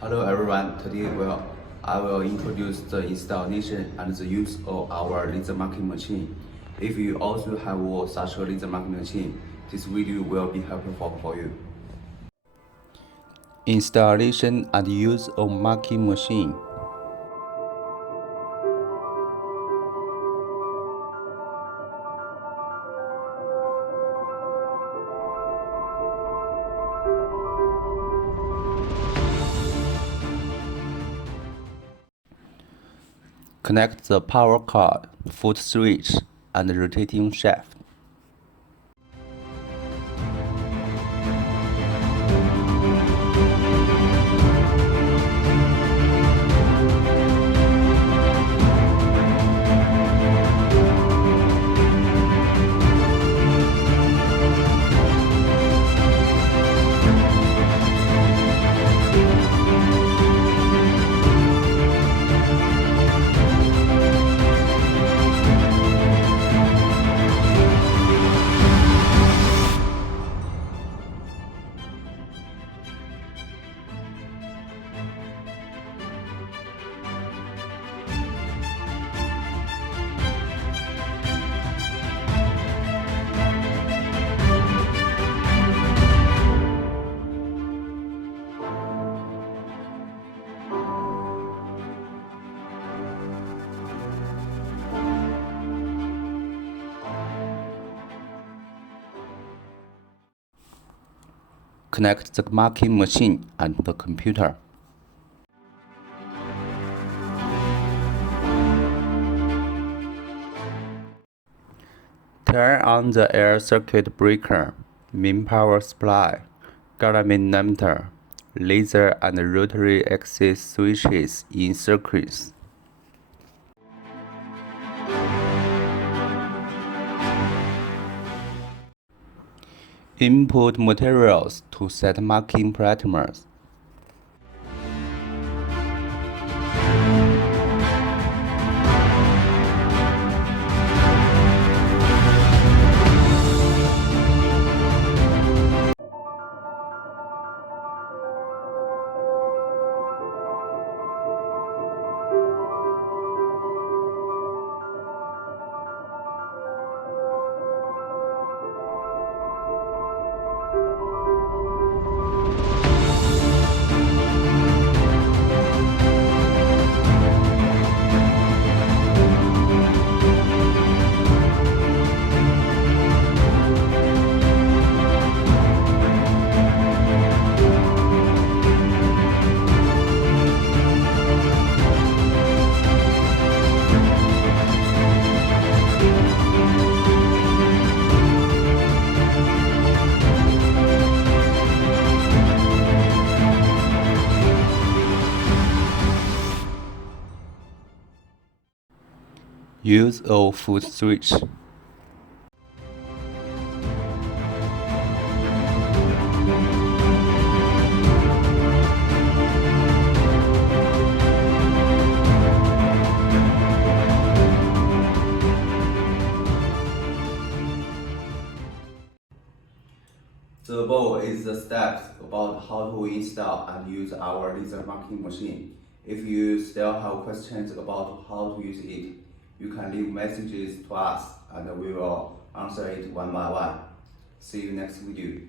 Hello everyone, today I will introduce the installation and the use of our laser marking machine. If you also have such a laser marking machine, this video will be helpful for you. Installation and use of marking machine. Connect the power cord, foot switch, and rotating shaft. Connect the marking machine and the computer. Turn on the air circuit breaker, main power supply, galvanometer, laser and rotary axis switches in circuits. Input materials to set marking parameters. Use of foot switch. The above is the steps about how to install and use our laser marking machine. If you still have questions about how to use it, you can leave messages to us and we will answer it one by one. See you next video.